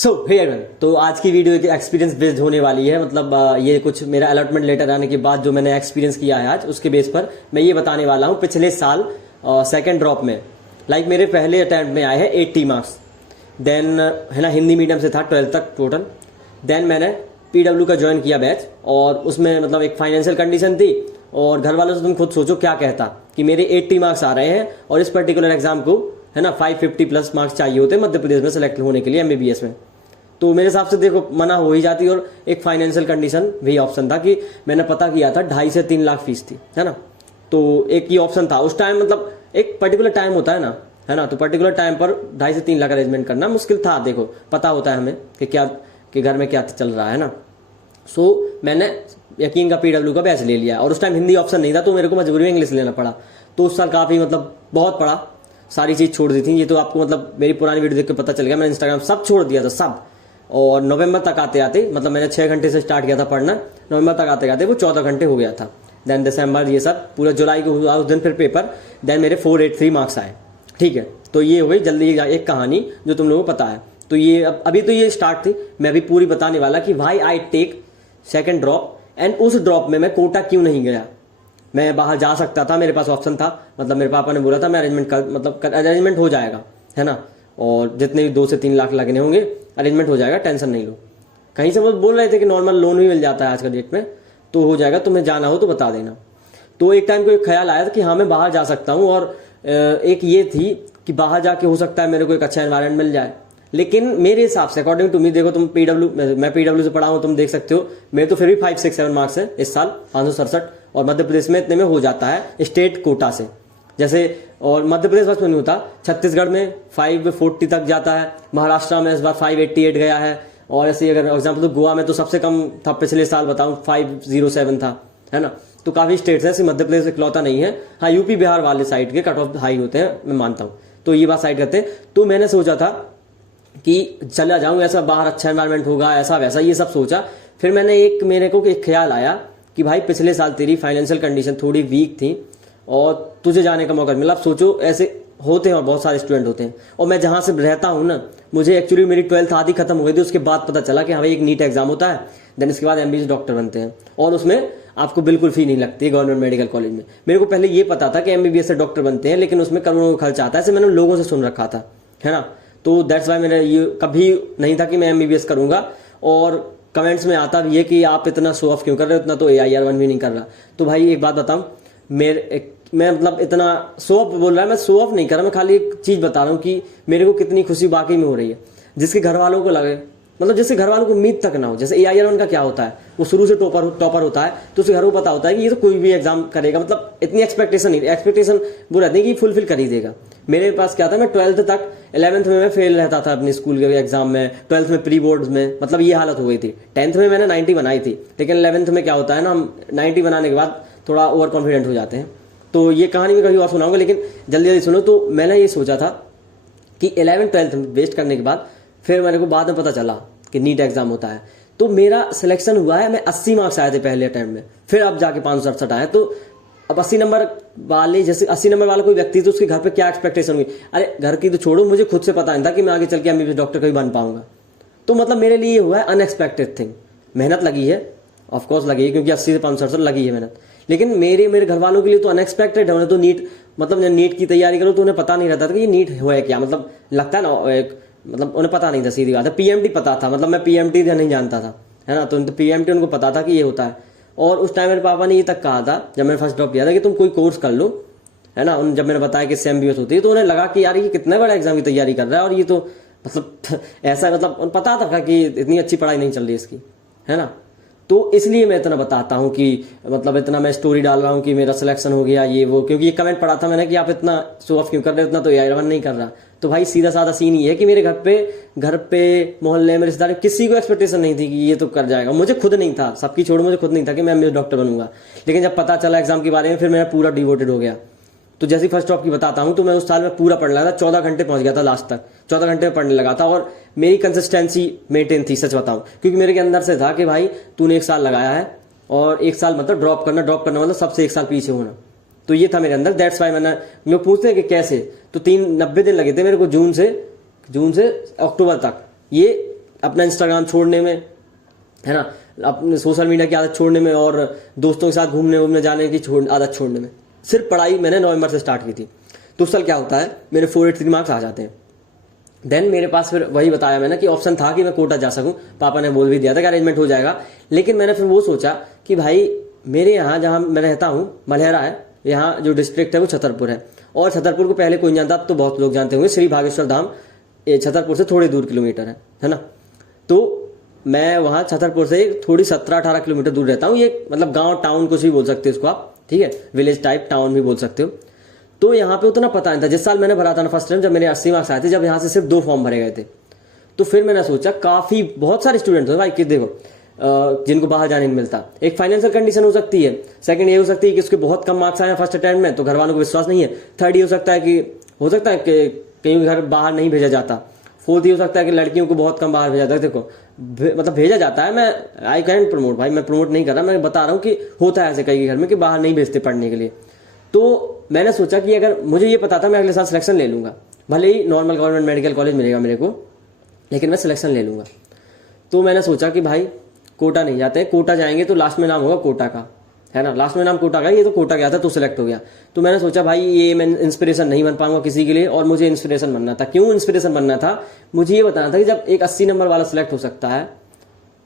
Hey everyone, तो आज की वीडियो एक एक्सपीरियंस बेस्ड होने वाली है। मतलब ये कुछ मेरा अलॉटमेंट लेटर आने के बाद जो मैंने एक्सपीरियंस किया है आज, उसके बेस पर मैं ये बताने वाला हूँ। पिछले साल सेकंड ड्रॉप में मेरे पहले अटेम्प्ट में आए हैं 80 मार्क्स। देन है ना, हिंदी मीडियम से था 12th तक टोटल। देन मैंने पीडब्ल्यू का ज्वाइन किया बैच, और उसमें मतलब एक फाइनेंशियल कंडीशन थी, और घर वालों से तुम खुद सोचो क्या कहता कि मेरे 80 मार्क्स आ रहे हैं और इस पर्टिकुलर एग्जाम को है ना 550 प्लस मार्क्स चाहिए होते मध्य प्रदेश में सेलेक्ट होने के लिए एमबीबीएस में। तो मेरे हिसाब से देखो मना हो ही जाती, और एक फाइनेंशियल कंडीशन भी ऑप्शन था कि मैंने पता किया था 2.5 से 3 लाख फीस थी, है ना। तो एक ही ऑप्शन था उस टाइम, मतलब एक पर्टिकुलर टाइम होता है ना, तो पर्टिकुलर टाइम पर 2.5 से 3 लाख अरेंजमेंट करना मुश्किल था। देखो पता होता है हमें कि क्या कि घर में क्या चल रहा है ना। सो मैंने यकीन का पीडब्ल्यू का बैच ले लिया, और उस टाइम हिंदी ऑप्शन नहीं था तो मेरे को मजबूरी में इंग्लिश लेना पड़ा। तो उस साल काफ़ी मतलब बहुत पड़ा, सारी चीज़ छोड़ दी थी। ये तो आपको मतलब मेरी पुरानी वीडियो देख के पता चल गया, मैंने इंस्टाग्राम सब छोड़ दिया था सब। और नवंबर तक आते आते मतलब मैंने 6 घंटे से स्टार्ट किया था पढ़ना, नवंबर तक आते आते वो 14 घंटे हो गया था। देन दिसंबर ये सब पूरा जुलाई को हुआ, उस दिन फिर पेपर। देन मेरे 483 मार्क्स आए, ठीक है। तो ये हो गई जल्दी एक कहानी जो तुम लोगों को पता है। तो ये अभी तो ये स्टार्ट थी, मैं अभी पूरी बताने वाला कि why I take second drop, and उस ड्रॉप में मैं कोटा क्यों नहीं गया। मैं बाहर जा सकता था, मेरे पास ऑप्शन था, मतलब मेरे पापा ने बोला था मैं अरेंजमेंट हो जाएगा, है ना। और जितने भी 2 से 3 लाख लगने होंगे अरेंजमेंट हो जाएगा, टेंशन नहीं लो। कहीं से वो बोल रहे थे कि नॉर्मल लोन भी मिल जाता है आज का डेट में, तो हो जाएगा, तुम्हें जाना हो तो बता देना। तो एक टाइम को एक ख्याल आया था कि हाँ मैं बाहर जा सकता हूँ, और एक ये थी कि बाहर जाके हो सकता है मेरे को एक अच्छा एनवायरमेंट मिल जाए। लेकिन मेरे हिसाब से अकॉर्डिंग टू मी, देखो तुम मैं पीडब्ल्यू से पढ़ा हूँ, तुम देख सकते हो मेरे तो फिर भी 567 मार्क्स है इस साल 567, और मध्य प्रदेश में इतने में हो जाता है स्टेट कोटा से जैसे। और मध्य प्रदेश बस में नहीं होता, छत्तीसगढ़ में 540 तक जाता है, महाराष्ट्र में इस बार 588 गया है, और ऐसे अगर एग्जाम्पल तो गोवा में तो सबसे कम था पिछले साल, बताऊं 507 था, है ना। तो काफी स्टेट्स हैं, सिर्फ मध्य प्रदेश इकलौता नहीं है। हाँ, यूपी बिहार वाले साइड के कट ऑफ हाई होते हैं, मैं मानता हूँ, तो ये बात साइड करते हैं। तो मैंने सोचा था कि चला जाऊं, ऐसा बाहर अच्छा एनवायरमेंट होगा, ऐसा वैसा ये सब सोचा। फिर मेरे को एक ख्याल आया कि भाई पिछले साल तेरी फाइनेंशियल कंडीशन थोड़ी वीक थी और तुझे जाने का मौका मिला। अब सोचो ऐसे होते हैं और बहुत सारे स्टूडेंट होते हैं। और मैं जहां से रहता हूं ना, मुझे एक्चुअली मेरी 12th आधी खत्म हो गई थी, उसके बाद पता चला कि हाँ भाई एक नीट एग्जाम होता है, देन इसके बाद एमबीबीएस डॉक्टर बनते हैं, और उसमें आपको बिल्कुल फी नहीं लगती है गवर्नमेंट मेडिकल कॉलेज में। मेरे को पहले ये पता था कि एमबीबीएस से डॉक्टर बनते हैं, लेकिन उसमें करोड़ों का खर्च आता है, ऐसे मैंने लोगों से सुन रखा था, है ना। तो दैट्स वाई मेरा ये कभी नहीं था कि मैं एमबीबीएस करूंगा। और कमेंट्स में आता भी है कि आप इतना शो ऑफ क्यों कर रहे हो, इतना तो AIR1 भी नहीं कर रहा। तो भाई एक बात बताऊं, मैं मतलब इतना शो ऑफ बोल रहा है, मैं शो ऑफ नहीं कर रहा, मैं खाली एक चीज बता रहा हूँ कि मेरे को कितनी खुशी वाकई में हो रही है। जिसके घर वालों को लगे, मतलब जिससे घर वालों को उम्मीद तक ना हो, जैसे AIR1 का क्या होता है, वो शुरू से टॉपर होता है, तो उसके घर को पता होता है कि ये तो कोई भी एग्जाम करेगा, मतलब इतनी एक्सपेक्टेशन वो रहती है कि फुलफिल कर ही देगा। मेरे पास क्या था, मैं 12th तक 11th में मैं फेल रहता था अपने स्कूल के एग्जाम में, 12th में प्री बोर्ड्स में, मतलब ये हालत हो गई थी। 10th में मैंने 90 बनाई थी, लेकिन 11th में क्या होता है ना, हम 90 बनाने के बाद थोड़ा ओवर कॉन्फिडेंट हो जाते हैं। तो ये कहानी मैं कभी और सुनाऊंगा, लेकिन जल्दी जल्दी सुनो। तो मैंने ये सोचा था कि 11th 12th वेस्ट करने के बाद फिर मेरे को बाद में पता चला कि नीट एग्जाम होता है। तो मेरा सिलेक्शन हुआ है, मैं 80 मार्क्स आए थे पहले अटेम्प्ट में, फिर अब जाके 567 आए। तो अब 80 नंबर वाले, जैसे 80 नंबर वाला कोई व्यक्ति, तो उसके घर पे क्या एक्सपेक्टेशन हुई। अरे घर की तो छोड़ो, मुझे खुद से पता नहीं था कि मैं आगे चल के एमबीबीएस डॉक्टर कभी बन पाऊंगा। तो मतलब मेरे लिए हुआ है अनएक्सपेक्टेड थिंग। मेहनत लगी है, ऑफकोर्स लगी है, क्योंकि 80 से 567 लगी है मेहनत, लेकिन मेरे घर वालों के लिए तो अनएक्सपेक्टेड है। उन्हें तो नीट, मतलब नीट की तैयारी करो तो उन्हें पता नहीं रहता था कि ये नीट है क्या, मतलब लगता है ना एक, मतलब उन्हें पता नहीं था, सीधी बात है। PMT पता था, मतलब मैं PMT नहीं जानता था, है ना। तो PMT उनको पता था कि ये होता है। और उस टाइम मेरे पापा ने ये तक कहा था जब मैंने फर्स्ट ड्रॉप किया था कि तुम कोई कोर्स कर लो, है ना। जब मैंने बताया कि एमबीबीएस होती है, तो उन्हें लगा कि यार ये कितने बड़ा एग्जाम की तैयारी कर रहा है, और ये तो मतलब ऐसा, मतलब पता था कि इतनी अच्छी पढ़ाई नहीं चल रही इसकी, है ना। तो इसलिए मैं इतना बताता हूँ कि मतलब इतना मैं स्टोरी डाल रहा हूँ कि मेरा सिलेक्शन हो गया ये वो, क्योंकि ये कमेंट पढ़ा था मैंने कि आप इतना शो ऑफ क्यों कर रहे हो, इतना तो AIR1 नहीं कर रहा। तो भाई सीधा साधा सीन ये है कि मेरे घर पे मोहल्ले में रिश्तेदार किसी को एक्सपेक्टेशन नहीं थी कि ये तो कर जाएगा। मुझे खुद नहीं था, सबकी छोड़, मुझे खुद नहीं था कि मैं एमबीबीएस डॉक्टर बनूंगा। लेकिन जब पता चला एग्जाम के बारे में, फिर मेरा पूरा डिवोटेड हो गया। तो जैसे फर्स्ट ड्रॉप की बताता हूँ, तो मैं उस साल में पूरा पढ़ लगा था, 14 घंटे पहुंच गया था लास्ट तक, 14 घंटे में पढ़ने लगा था। और मेरी कंसिस्टेंसी मेंटेन थी, सच बताऊं, क्योंकि मेरे के अंदर से था कि भाई तूने 1 साल लगाया है, और 1 साल मतलब ड्रॉप करना मतलब सबसे 1 साल पीछे होना। तो ये था मेरे अंदर। दैट्स वाई लोग पूछते हैं कि कैसे, तो 90 दिन लगे थे मेरे को, जून से अक्टूबर तक। ये अपना इंस्टाग्राम छोड़ने में, है ना, अपने सोशल मीडिया की आदत छोड़ने में और दोस्तों के साथ घूमने जाने की आदत छोड़ने में। सिर्फ पढ़ाई मैंने नवंबर से स्टार्ट की थी। तो उस साल क्या होता है, मेरे 483 मार्क्स आ जाते हैं। देन मेरे पास फिर वही बताया मैंने कि ऑप्शन था कि मैं कोटा जा सकूं, पापा ने बोल भी दिया था कि अरेंजमेंट हो जाएगा। लेकिन मैंने फिर वो सोचा कि भाई मेरे यहाँ जहाँ मैं रहता हूँ मल्हेरा है, यहाँ जो डिस्ट्रिक्ट है वो छतरपुर है, और छतरपुर को पहले कोई नहीं जानता, तो बहुत लोग जानते होंगे, श्री भागेश्वर धाम छतरपुर से थोड़े दूर किलोमीटर है ना। तो मैं वहाँ छतरपुर से थोड़ी 17-18 किलोमीटर दूर रहता हूँ। ये मतलब गांव टाउन कुछ भी बोल सकते हो इसको आप, ठीक है, विलेज टाइप टाउन भी बोल सकते हो। तो यहाँ पे उतना पता नहीं था। जिस साल मैंने भरा था ना फर्स्ट टाइम, जब मेरे 80 मार्क्स आए थे, जब यहाँ से सिर्फ 2 फॉर्म भरे गए थे, तो फिर मैंने सोचा काफी बहुत सारे स्टूडेंट हो भाई कि देखो जिनको बाहर जाने नहीं मिलता। एक फाइनेंशियल कंडीशन हो सकती है, सेकंड ये हो सकती है कि उसके बहुत कम मार्क्स आए फर्स्ट अटेम्प्ट में तो घर वालों को विश्वास नहीं है, थर्ड ये हो सकता है कि कहीं घर बाहर नहीं भेजा जाता, फोर्थ ये हो सकता है कि लड़कियों को बहुत कम बाहर भेजा जाता है। देखो मतलब भेजा जाता है, मैं आई कैन प्रमोट भाई, मैं प्रमोट नहीं कर रहा, मैं बता रहा हूँ कि होता है ऐसे कई घर में कि बाहर नहीं भेजते पढ़ने के लिए। तो मैंने सोचा कि अगर मुझे ये पता था मैं अगले साल सिलेक्शन ले लूंगा, भले ही नॉर्मल गवर्नमेंट मेडिकल कॉलेज मिलेगा मेरे को, लेकिन मैं सिलेक्शन ले लूंगा। तो मैंने सोचा कि भाई कोटा नहीं जाते, कोटा जाएंगे तो लास्ट में नाम होगा कोटा का, है ना, लास्ट में नाम कोटा का, ये तो कोटा गया था तो सिलेक्ट हो गया। तो मैंने सोचा भाई ये मैं इंस्पिरेशन नहीं बन पाऊंगा किसी के लिए, और मुझे इंस्पिरेशन बनना था। क्यों इंस्पिरेशन बनना था, मुझे ये बताना था कि जब एक 80 नंबर वाला सिलेक्ट हो सकता है,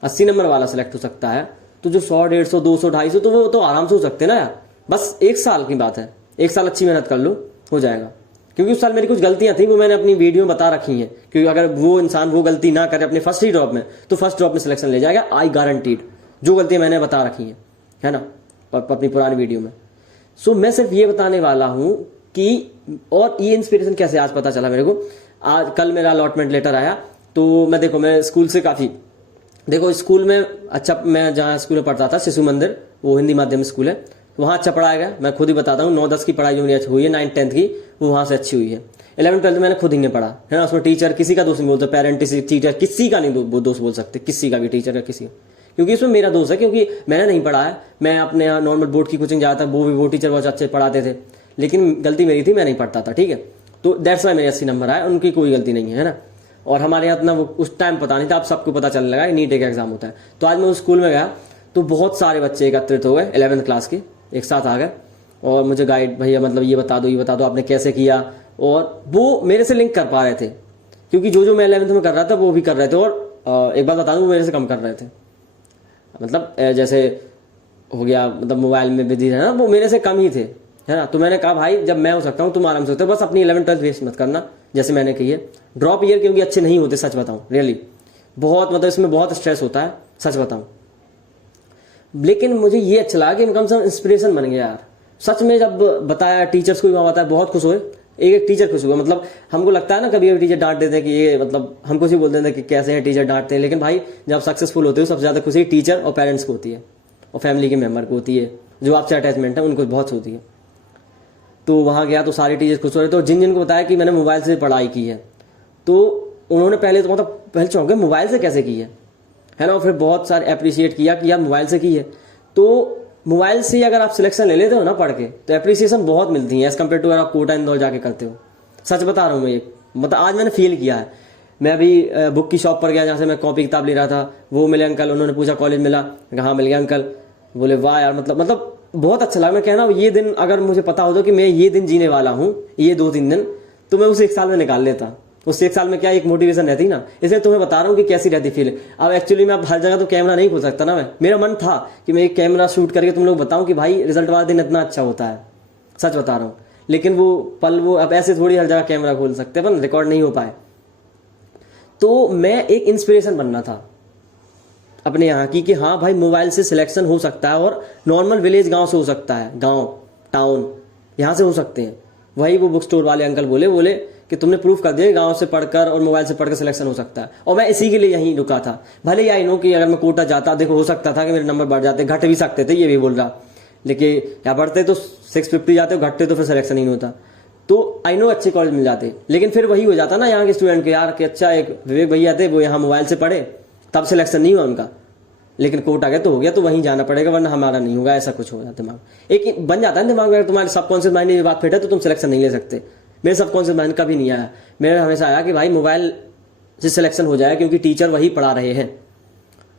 80 नंबर वाला सिलेक्ट हो सकता है, तो जो 100, 150, 200, 250 तो वो तो आराम से हो सकते हैं ना यार। बस 1 साल की बात है, 1 साल अच्छी मेहनत कर लो, हो जाएगा। क्योंकि उस साल मेरी कुछ गलतियां थी, वो मैंने अपनी वीडियो में बता रखी हैं। क्योंकि अगर वो इंसान वो गलती ना करे अपने फर्स्ट ही ड्रॉप में, तो फर्स्ट ड्रॉप में सिलेक्शन ले जाएगा, आई गारंटीड। जो गलतियां मैंने बता रखी हैं, है ना, अपनी पुरानी वीडियो में। सो मैं सिर्फ ये बताने वाला हूं कि, और ये इंस्पिरेशन कैसे आज पता चला मेरे को, आज कल मेरा अलॉटमेंट लेटर आया। तो मैं देखो, मैं स्कूल से काफी, देखो स्कूल में अच्छा, मैं जहाँ स्कूल में पढ़ता था शिशु मंदिर, वो हिंदी माध्यम स्कूल है, वहाँ अच्छा पढ़ाया गया। मैं खुद ही बताता हूँ, 9-10 की पढ़ाई जो मेरी अच्छी हुई है, 9th-10th की वो वहाँ से अच्छी हुई है। 11th-12th मैंने खुद ही नहीं पढ़ा, है ना। उसमें टीचर किसी का दोस्त नहीं बोलते, पेरेंट टीचर किसी का नहीं दोस्त बोल सकते, किसी का भी टीचर का किसी का, क्योंकि इसमें मेरा दोस्त है, क्योंकि मैंने नहीं पढ़ा है। मैं अपने यहाँ नॉर्मल बोर्ड की कोचिंग जाता था, वो टीचर बहुत अच्छे पढ़ाते थे, लेकिन गलती मेरी थी, मैं नहीं पढ़ता था, ठीक है। तो दैट्स वाई मेरे 80 नंबर आए, उनकी कोई गलती नहीं है ना। और हमारे यहाँ इतना वो उस टाइम पता नहीं था, अब सबको पता चलने लगा नीट का एग्जाम होता है। तो आज मैं उस स्कूल में गया तो बहुत सारे बच्चे एकत्रित हो गए 11th क्लास के, एक साथ आ गए और मुझे गाइड, भैया मतलब ये बता दो आपने कैसे किया। और वो मेरे से लिंक कर पा रहे थे, क्योंकि जो मैं 11th में कर रहा था वो भी कर रहे थे। और एक बात बता दूं, वो मेरे से कम कर रहे थे, मतलब जैसे हो गया, मतलब मोबाइल में बिजी है ना, वो मेरे से कम ही थे, है ना। तो मैंने कहा भाई जब मैं हो सकता हूँ तुम आराम से होते हो, बस अपनी 11th-12th वेस्ट मत करना, जैसे मैंने कही है। ड्रॉप ईयर क्योंकि अच्छे नहीं होते, सच बताऊं, रियली बहुत, मतलब इसमें बहुत स्ट्रेस होता है, सच बताऊं। लेकिन मुझे ये अच्छा लगा कि कम से कम इंस्पिरेशन बन गया यार, सच में। जब बताया टीचर्स को भी वहां बताया, बहुत खुश हुए। एक टीचर खुश हुआ, मतलब हमको लगता है ना कभी टीचर डांट देते हैं कि ये, मतलब हम कुछ ही बोल देते हैं कि कैसे हैं टीचर, डांटते हैं। लेकिन भाई जब सक्सेसफुल होते हो, सबसे ज्यादा खुशी टीचर और पेरेंट्स को होती है, और फैमिली के मेंबर को होती है, जो आपसे अटैचमेंट है उनको बहुत होती है। तो वहां गया तो सारे टीचर खुश हो रहे थे। और जिन को बताया कि मैंने मोबाइल से पढ़ाई की है, तो उन्होंने पहले तो मतलब पहले चौंक गए, मोबाइल से कैसे की है ना। और फिर बहुत सारे अप्रिशिएट किया कि यार मोबाइल से की है। तो मोबाइल से अगर आप सिलेक्शन ले लेते हो ना पढ़ के, तो एप्रिसिएशन बहुत मिलती है एज कम्पेयर टू अगर आप कोटा इंदौर जाके करते हो। सच बता रहा हूँ मैं, ये मतलब आज मैंने फील किया है। मैं अभी बुक की शॉप पर गया जहाँ से मैं कॉपी किताब ले रहा था, वो मिले अंकल, उन्होंने पूछा कॉलेज मिला, कहाँ मिल गया अंकल, बोले वाह यार, मतलब बहुत अच्छा लगा। मैं कह रहा हूँ ये दिन अगर मुझे पता होता कि मैं ये दिन जीने वाला हूँ, ये 2-3 दिन, तो मैं उसे 1 साल में निकाल लेता। उस 1 साल में क्या एक मोटिवेशन रहती ना, इसलिए तुम्हें बता रहा हूँ कि कैसी रहती फील। अब एक्चुअली मैं अब हर जगह तो कैमरा नहीं खोल सकता ना, मेरा मन था कि मैं एक कैमरा शूट करके तुम लोग बताऊं कि भाई रिजल्ट वाला दिन इतना अच्छा होता है, सच बता रहा हूँ। लेकिन वो पल, वो अब ऐसे थोड़ी हर जगह कैमरा खोल सकते हैं, पर रिकॉर्ड नहीं हो पाए। तो मैं एक इंस्पिरेशन बनना था अपने यहाँ की, कि हाँ भाई मोबाइल से सिलेक्शन हो सकता है, और नॉर्मल विलेज गांव से हो सकता है, गांव टाउन यहाँ से हो सकते हैं। वही वो बुक स्टोर वाले अंकल बोले कि तुमने प्रूफ कर दिया गांव से पढ़कर और मोबाइल से पढ़कर सिलेक्शन हो सकता है। और मैं इसी के लिए यहीं रुका था। भले ही आई नो कि अगर मैं कोटा जाता, देखो हो सकता था कि मेरे नंबर बढ़ जाते, घट भी सकते थे, ये भी बोल रहा, लेकिन यहाँ बढ़ते तो 650 जाते, घटते तो फिर सिलेक्शन ही नहीं होता। तो आई नो अच्छे कॉलेज मिल जाते, लेकिन फिर वही हो जाता ना यहाँ के स्टूडेंट के यार कि अच्छा एक विवेक भैया थे, वो यहाँ मोबाइल से पढ़े, तब सिलेक्शन नहीं हुआ उनका, लेकिन कोटा गए तो हो गया, तो वहीं जाना पड़ेगा वरना हमारा नहीं होगा, ऐसा कुछ हो जाता दिमाग। एक बन जाता है दिमाग में, अगर तुम्हारे सबकॉन्शियस माइंड में ये बात फिट है तो तुम सिलेक्शन नहीं ले सकते। मेरे सबकॉन्शियस माइंड कभी नहीं आया, मेरे हमेशा आया कि भाई मोबाइल से सिलेक्शन हो जाए, क्योंकि टीचर वही पढ़ा रहे हैं।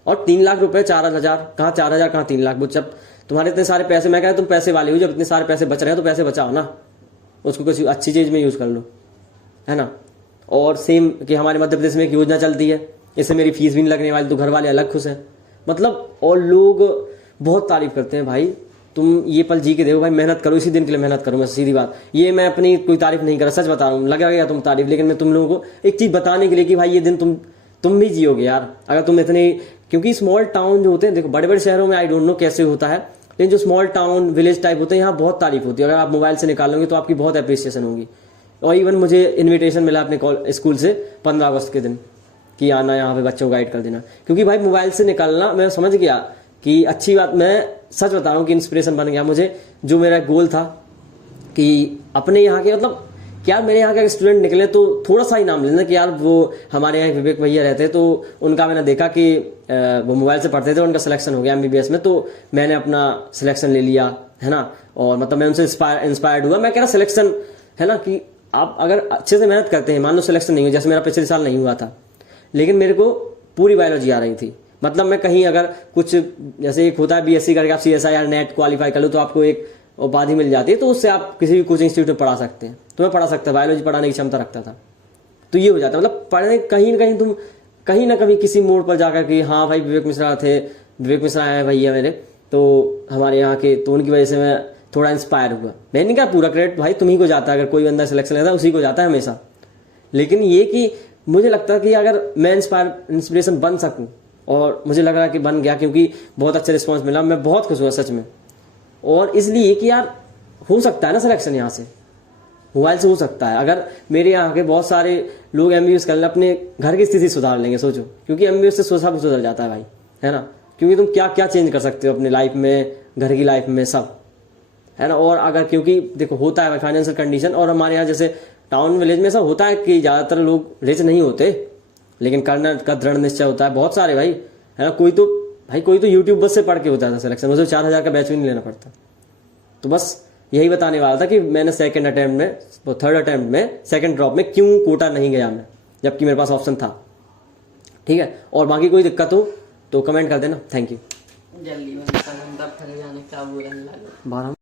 और 3 लाख रुपए, 4,000 कहाँ, 4,000 कहाँ 3 लाख। जब तुम्हारे इतने सारे पैसे, मैं कह रहा तुम पैसे वाले हो, जब इतने सारे पैसे बच रहे हैं तो पैसे बचाओ ना, उसको किसी अच्छी चीज में यूज कर लो, है ना। और सेम कि हमारे मध्य प्रदेश में एक योजना चलती है, इससे मेरी फीस भी नहीं लगने वाली, तो घर वाले अलग खुश हैं, मतलब। और लोग बहुत तारीफ करते हैं, भाई तुम ये पल जी के देखो भाई, मेहनत करो, इसी दिन के लिए मेहनत करो। मैं सीधी बात, ये मैं अपनी कोई तारीफ नहीं कर रहा, सच बता रहा हूँ, लगा गया तुम तारीफ, लेकिन मैं तुम लोगों को एक चीज बताने के लिए कि भाई ये दिन तुम भी जियोगे यार, अगर तुम इतने, क्योंकि स्मॉल टाउन जो होते हैं, देखो बड़े बड़े शहरों में आई डोंट नो कैसे होता है, लेकिन जो स्मॉल टाउन विलेज टाइप होते हैं, यहाँ बहुत तारीफ होती है। अगर आप मोबाइल से निकालोगे तो आपकी बहुत अप्रिसिएशन होगी। और इवन मुझे इन्विटेशन मिला अपने स्कूल से 15 अगस्त के दिन कि आना यहाँ पे बच्चों को गाइड कर देना, क्योंकि भाई मोबाइल से निकालना, मैं समझ गया कि अच्छी बात, मैं सच बता रहा हूँ कि इंस्पिरेशन बन गया मुझे। जो मेरा गोल था कि अपने यहाँ के, मतलब क्या मेरे यहाँ के स्टूडेंट निकले तो थोड़ा सा ही नाम लेना कि यार वो हमारे यहाँ विवेक भैया रहते, तो उनका मैंने देखा कि वो मोबाइल से पढ़ते थे, उनका सिलेक्शन हो गया MBBS में, तो मैंने अपना सिलेक्शन ले लिया, है ना। और मतलब मैं उनसे इंस्पायर्ड हुआ। मैं कह रहा सिलेक्शन, है ना, कि आप अगर अच्छे से मेहनत करते हैं, मान लो सिलेक्शन नहीं हुआ, जैसे मेरा पिछले साल नहीं हुआ था, लेकिन मेरे को पूरी बायोलॉजी आ रही थी, मतलब मैं कहीं अगर कुछ, जैसे एक होता है BSc करके आप CSI या नेट क्वालिफाई कर लो तो आपको एक उपाधि मिल जाती है, तो उससे आप किसी भी कोचिंग इंस्टीट्यूट में पढ़ा सकते हैं, तो मैं पढ़ा सकता, बायोलॉजी पढ़ाने की क्षमता रखता था। तो ये हो जाता है, मतलब पढ़ने कहीं ना कहीं तुम कहीं ना कभी किसी मोड़ पर जाकर कि हाँ भाई विवेक मिश्रा थे, विवेक मिश्रा आए भैया मेरे, तो हमारे यहाँ के, तो उनकी वजह से मैं थोड़ा इंस्पायर हुआ। मैं नहीं कहा पूरा क्रेडिट भाई तुम्ही को जाता है, अगर कोई बंदा सिलेक्शन लेता है उसी को जाता है हमेशा, लेकिन ये कि मुझे लगता है कि अगर मैं इंस्पिरेशन बन सकूं, और मुझे लग रहा है कि बन गया, क्योंकि बहुत अच्छा रिस्पांस मिला, मैं बहुत खुश हुआ सच में। और इसलिए कि यार हो सकता है ना सिलेक्शन यहाँ से, मोबाइल से हो सकता है। अगर मेरे यहाँ के बहुत सारे लोग MBBS कर ले, अपने घर की स्थिति सुधार लेंगे, सोचो, क्योंकि MBBS से सब सुधर जाता है भाई, है ना। क्योंकि तुम क्या क्या चेंज कर सकते हो अपने लाइफ में, घर की लाइफ में, सब, है ना। और अगर, क्योंकि देखो होता है फाइनेंशियल कंडीशन, और हमारे यहाँ जैसे टाउन विलेज में ऐसा होता है कि ज्यादातर लोग रिच नहीं होते, लेकिन करने का दृढ़ निश्चय होता है बहुत सारे भाई, है ना। कोई तो यूट्यूब बस से पढ़ के होता था सिलेक्शन, मुझे 4,000 का बैच भी नहीं लेना पड़ता। तो बस यही बताने वाला था कि मैंने थर्ड अटेम्प्ट में सेकंड ड्रॉप में क्यों कोटा नहीं गया मैं, जबकि मेरे पास ऑप्शन था, ठीक है। और बाकी कोई दिक्कत हो तो कमेंट कर देना। Thank you. जल्दी 12